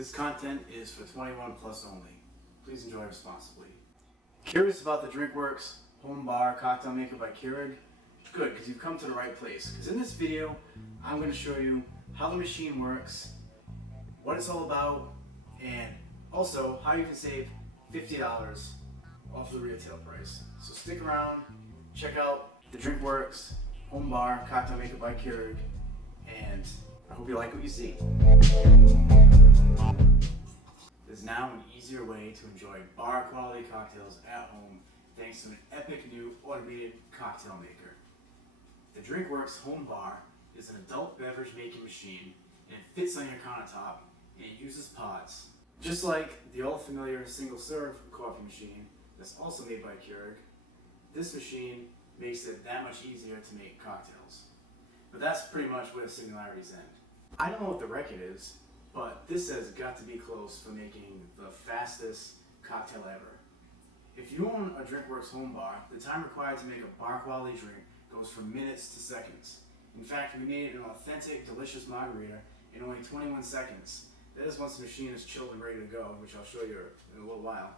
This content is for 21 plus only. Please enjoy responsibly. Curious about the Drinkworks Home Bar cocktail maker by Keurig? Good, because you've come to the right place. Because in this video, I'm going to show you how the machine works, what it's all about, and also how you can save $50 off the retail price. So stick around, check out the Drinkworks Home Bar cocktail maker by Keurig, and I hope you like what you see. There's now an easier way to enjoy bar quality cocktails at home thanks to an epic new automated cocktail maker. The Drinkworks Home Bar is an adult beverage making machine, and it fits on your countertop and it uses pods. Just like the old familiar single serve coffee machine that's also made by Keurig, this machine makes it that much easier to make cocktails. But that's pretty much where the similarities end. I don't know what the record is, but this has got to be close for making the fastest cocktail ever. If you own a Drinkworks Home Bar, the time required to make a bar quality drink goes from minutes to seconds. In fact, we made an authentic, delicious margarita in only 21 seconds. That is once the machine is chilled and ready to go, which I'll show you in a little while.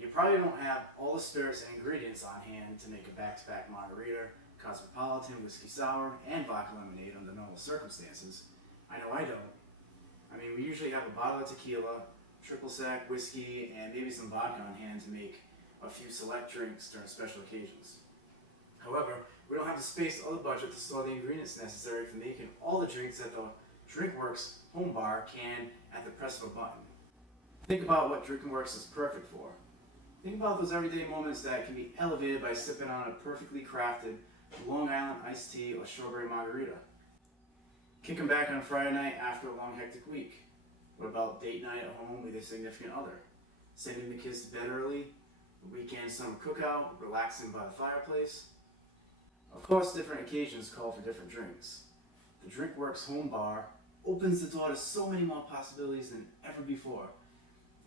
You probably don't have all the spirits and ingredients on hand to make a back-to-back margarita, cosmopolitan, whiskey sour, and vodka lemonade under normal circumstances. I know I don't. I mean, we usually have a bottle of tequila, triple sec, whiskey, and maybe some vodka on hand to make a few select drinks during special occasions. However, we don't have the space or the budget to store the ingredients necessary for making all the drinks that the Drinkworks Home Bar can at the press of a button. Think about what Drinkworks is perfect for. Think about those everyday moments that can be elevated by sipping on a perfectly crafted Long Island iced tea or strawberry margarita. Kick them back on Friday night after a long hectic week. What about date night at home with your significant other? Sending the kids to bed early, a weekend summer cookout, relaxing by the fireplace? Of course, different occasions call for different drinks. The Drinkworks Home Bar opens the door to so many more possibilities than ever before.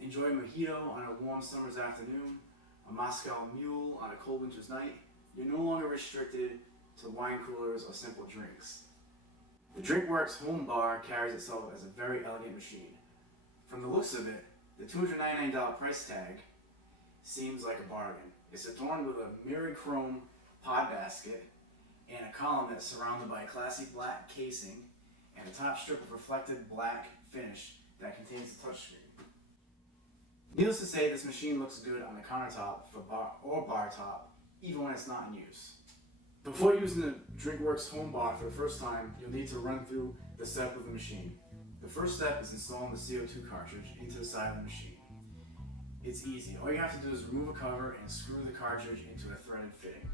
Enjoy a mojito on a warm summer's afternoon, a Moscow Mule on a cold winter's night. You're no longer restricted to wine coolers or simple drinks. The Drinkworks Home Bar carries itself as a very elegant machine. From the looks of it, the $299 price tag seems like a bargain. It's adorned with a mirrored chrome pod basket and a column that's surrounded by a classy black casing and a top strip of reflected black finish that contains the touchscreen. Needless to say, this machine looks good on the countertop for bar or bar top, even when it's not in use. Before using the Drinkworks Home Bar for the first time, you'll need to run through the setup of the machine. The first step is installing the CO2 cartridge into the side of the machine. It's easy. All you have to do is remove a cover and screw the cartridge into a threaded fitting.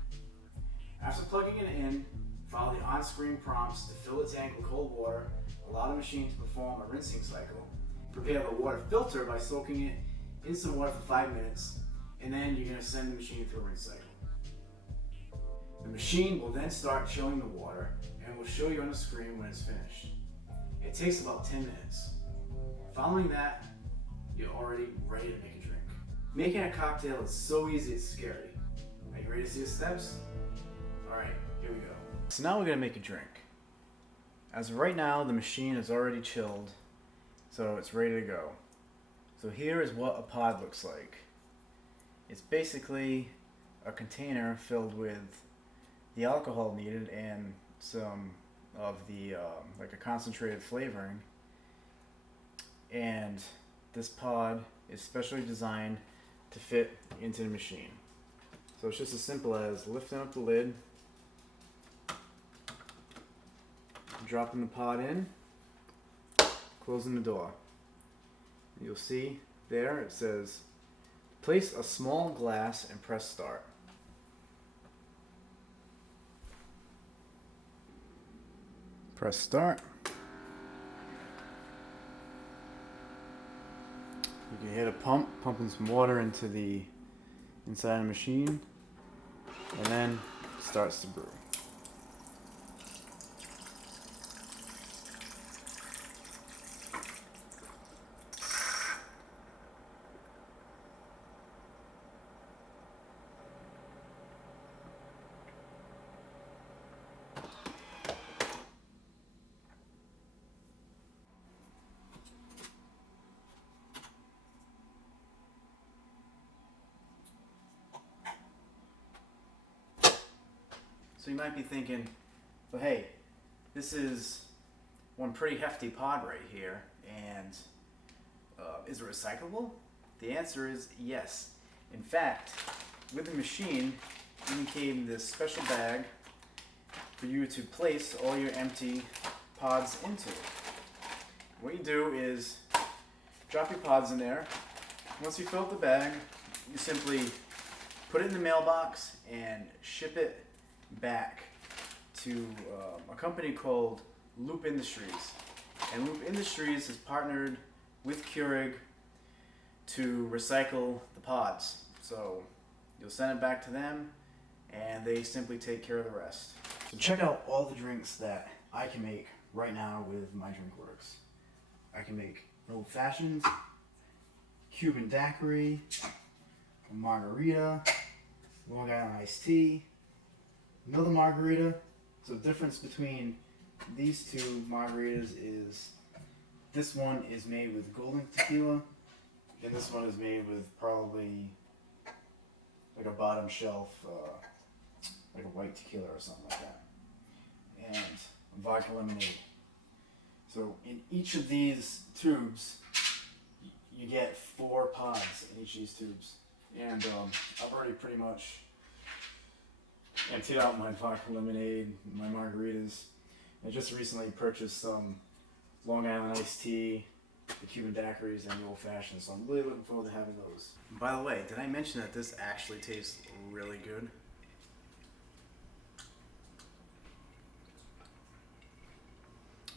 After plugging it in, follow the on-screen prompts to fill the tank with cold water, allow the machine to perform a rinsing cycle, prepare the water filter by soaking it in some water for 5 minutes, and then you're going to send the machine through a rinse cycle. The machine will then start chilling the water and will show you on the screen when it's finished. It takes about 10 minutes. Following that, you're already ready to make a drink. Making a cocktail is so easy it's scary. Are you ready to see the steps? Alright, here we go. So now we're going to make a drink. As of right now, the machine is already chilled, so it's ready to go. So here is what a pod looks like. It's basically a container filled with the alcohol needed and some of the like a concentrated flavoring, and this pod is specially designed to fit into the machine. So it's just as simple as lifting up the lid, dropping the pod in, closing the door. You'll see there it says place a small glass and press start. Press start. You can hit a pump, pumping some water into the inside of the machine, and then it starts to brew. So you might be thinking, well, hey, this is one pretty hefty pod right here, and is it recyclable? The answer is yes. In fact, with the machine, you came this special bag for you to place all your empty pods into. What you do is drop your pods in there. Once you fill up the bag, you simply put it in the mailbox and ship it back to a company called Loop Industries. And Loop Industries has partnered with Keurig to recycle the pods. So you'll send it back to them and they simply take care of the rest. So check out all the drinks that I can make right now with my Drinkworks. I can make an old fashioned, Cuban daiquiri, a margarita, Long Island iced tea, another margarita. So the difference between these two margaritas is this one is made with golden tequila and this one is made with probably like a bottom shelf, like a white tequila or something like that, and vodka lemonade. So in each of these tubes, you get 4 pods in each of these tubes. And I've already pretty much emptied out my vodka lemonade, my margaritas. I just recently purchased some Long Island iced tea, the Cuban daiquiris, and the old fashioned. So I'm really looking forward to having those. By the way, did I mention that this actually tastes really good?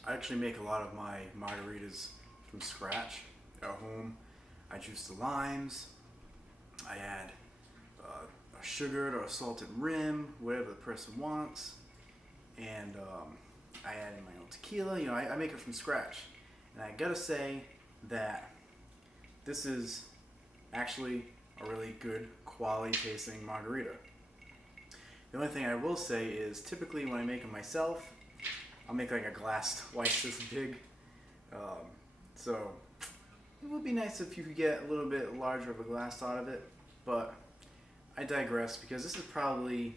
I actually make a lot of my margaritas from scratch at home. I juice the limes, I add a sugared or a salted rim, whatever the person wants, and I add in my own tequila. You know, I make it from scratch. And I gotta say that this is actually a really good quality tasting margarita. The only thing I will say is typically when I make them myself, I'll make like a glass twice this big. So it would be nice if you could get a little bit larger of a glass out of it, but I digress because this is probably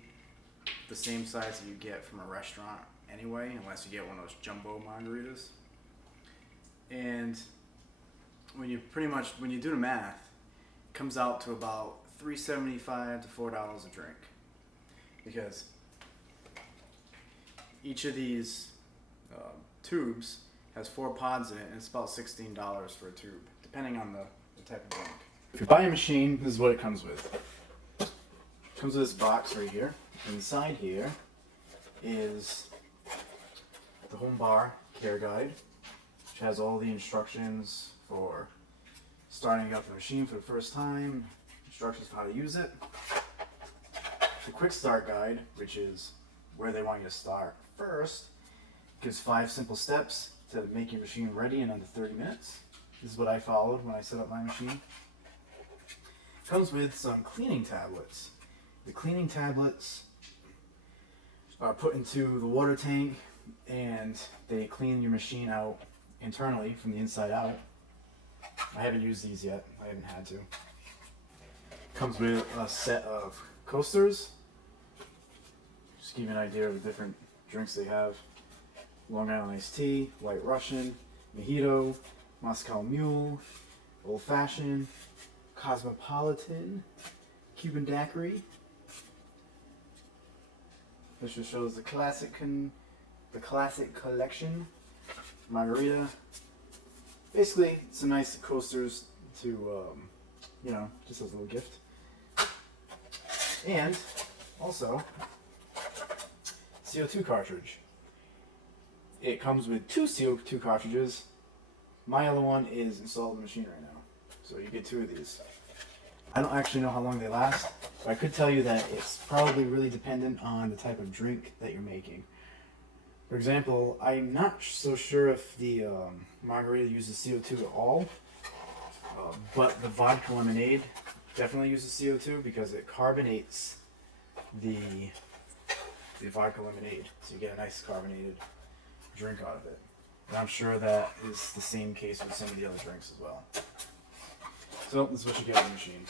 the same size that you get from a restaurant anyway, unless you get one of those jumbo margaritas. And when you do the math, it comes out to about $3.75 to $4 a drink, because each of these tubes has 4 pods in it, and it's about $16 for a tube, depending on the type of drink. If you buy a machine, this is what it comes with. It comes with this box right here. Inside here is the Home Bar Care Guide, which has all the instructions for starting up the machine for the first time, instructions for how to use it. The Quick Start Guide, which is where they want you to start first, gives 5 simple steps to make your machine ready in under 30 minutes. This is what I followed when I set up my machine. It comes with some cleaning tablets. The cleaning tablets are put into the water tank and they clean your machine out internally from the inside out. I haven't used these yet. I haven't had to. Comes with a set of coasters. Just to give you an idea of the different drinks they have. Long Island iced tea, White Russian, Mojito, Moscow Mule, Old Fashioned, Cosmopolitan, Cuban Daiquiri. This just shows the classic collection, Margarita. Basically, some nice coasters to, just as a little gift. And also, CO2 cartridge. It comes with 2 CO2 cartridges. My other one is installed in the machine right now. So you get 2 of these. I don't actually know how long they last, but I could tell you that it's probably really dependent on the type of drink that you're making. For example, I'm not so sure if the margarita uses CO2 at all, but the vodka lemonade definitely uses CO2 because it carbonates the vodka lemonade, so you get a nice carbonated drink out of it. And I'm sure that is the same case with some of the other drinks as well. So this is what you get in the machine.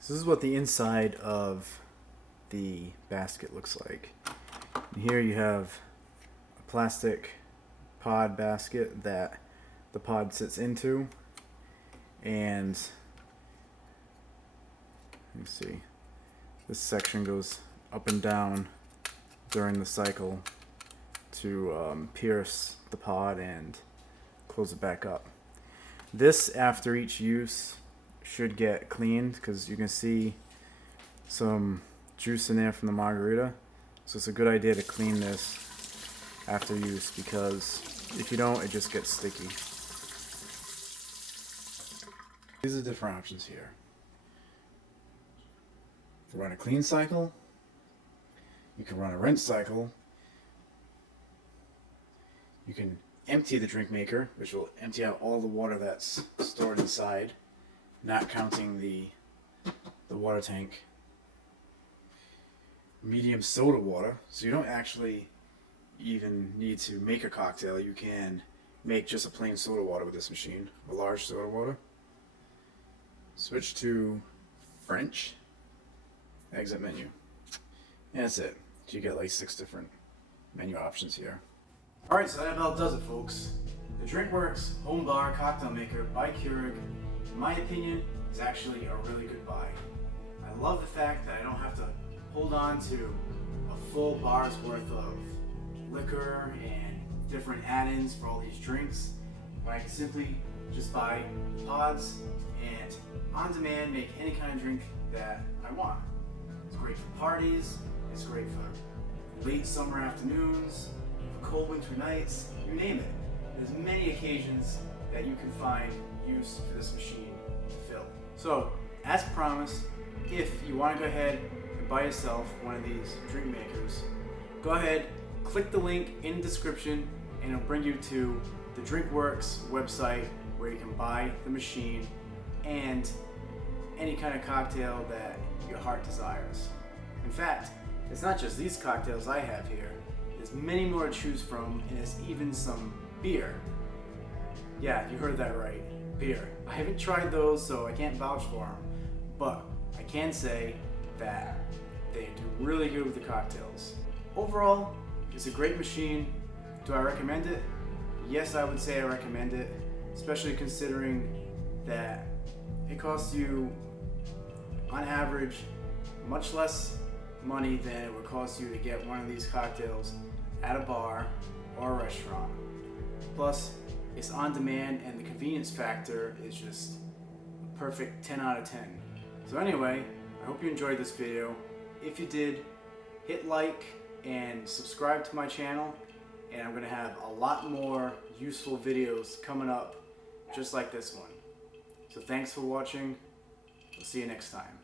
So this is what the inside of the basket looks like. And here you have a plastic pod basket that the pod sits into, and let me see, this section goes up and down during the cycle to pierce the pod and close it back up. This, after each use, should get cleaned because you can see some juice in there from the margarita. So it's a good idea to clean this after use, because if you don't, it just gets sticky. These are different options here. You can run a clean cycle, you can run a rinse cycle, you can empty the drink maker, which will empty out all the water that's stored inside, not counting the water tank. Medium soda water, so you don't actually even need to make a cocktail. You can make just a plain soda water with this machine, a large soda water. Switch to French, exit menu, and that's it. You get like 6 different menu options here. Alright, so that about does it, folks. The Drinkworks Home Bar Cocktail Maker by Keurig, in my opinion, is actually a really good buy. I love the fact that I don't have to hold on to a full bar's worth of liquor and different add-ins for all these drinks, when I can simply just buy pods and on demand make any kind of drink that I want. It's great for parties, it's great for late summer afternoons, cold winter nights, you name it. There's many occasions that you can find use for this machine to fill. So, as promised, if you want to go ahead and buy yourself one of these drink makers, go ahead, click the link in the description, and it'll bring you to the Drinkworks website where you can buy the machine and any kind of cocktail that your heart desires. In fact, it's not just these cocktails I have here. There's many more to choose from, and there's even some beer. Yeah, you heard that right, beer. I haven't tried those, so I can't vouch for them, but I can say that they do really good with the cocktails. Overall, it's a great machine. Do I recommend it? Yes, I would say I recommend it, especially considering that it costs you, on average, much less money than it would cost you to get one of these cocktails at a bar or a restaurant. Plus, it's on demand, and the convenience factor is just a perfect 10 out of 10. So anyway, I hope you enjoyed this video. If you did, hit like and subscribe to my channel, and I'm going to have a lot more useful videos coming up just like this one. So thanks for watching. We'll see you next time.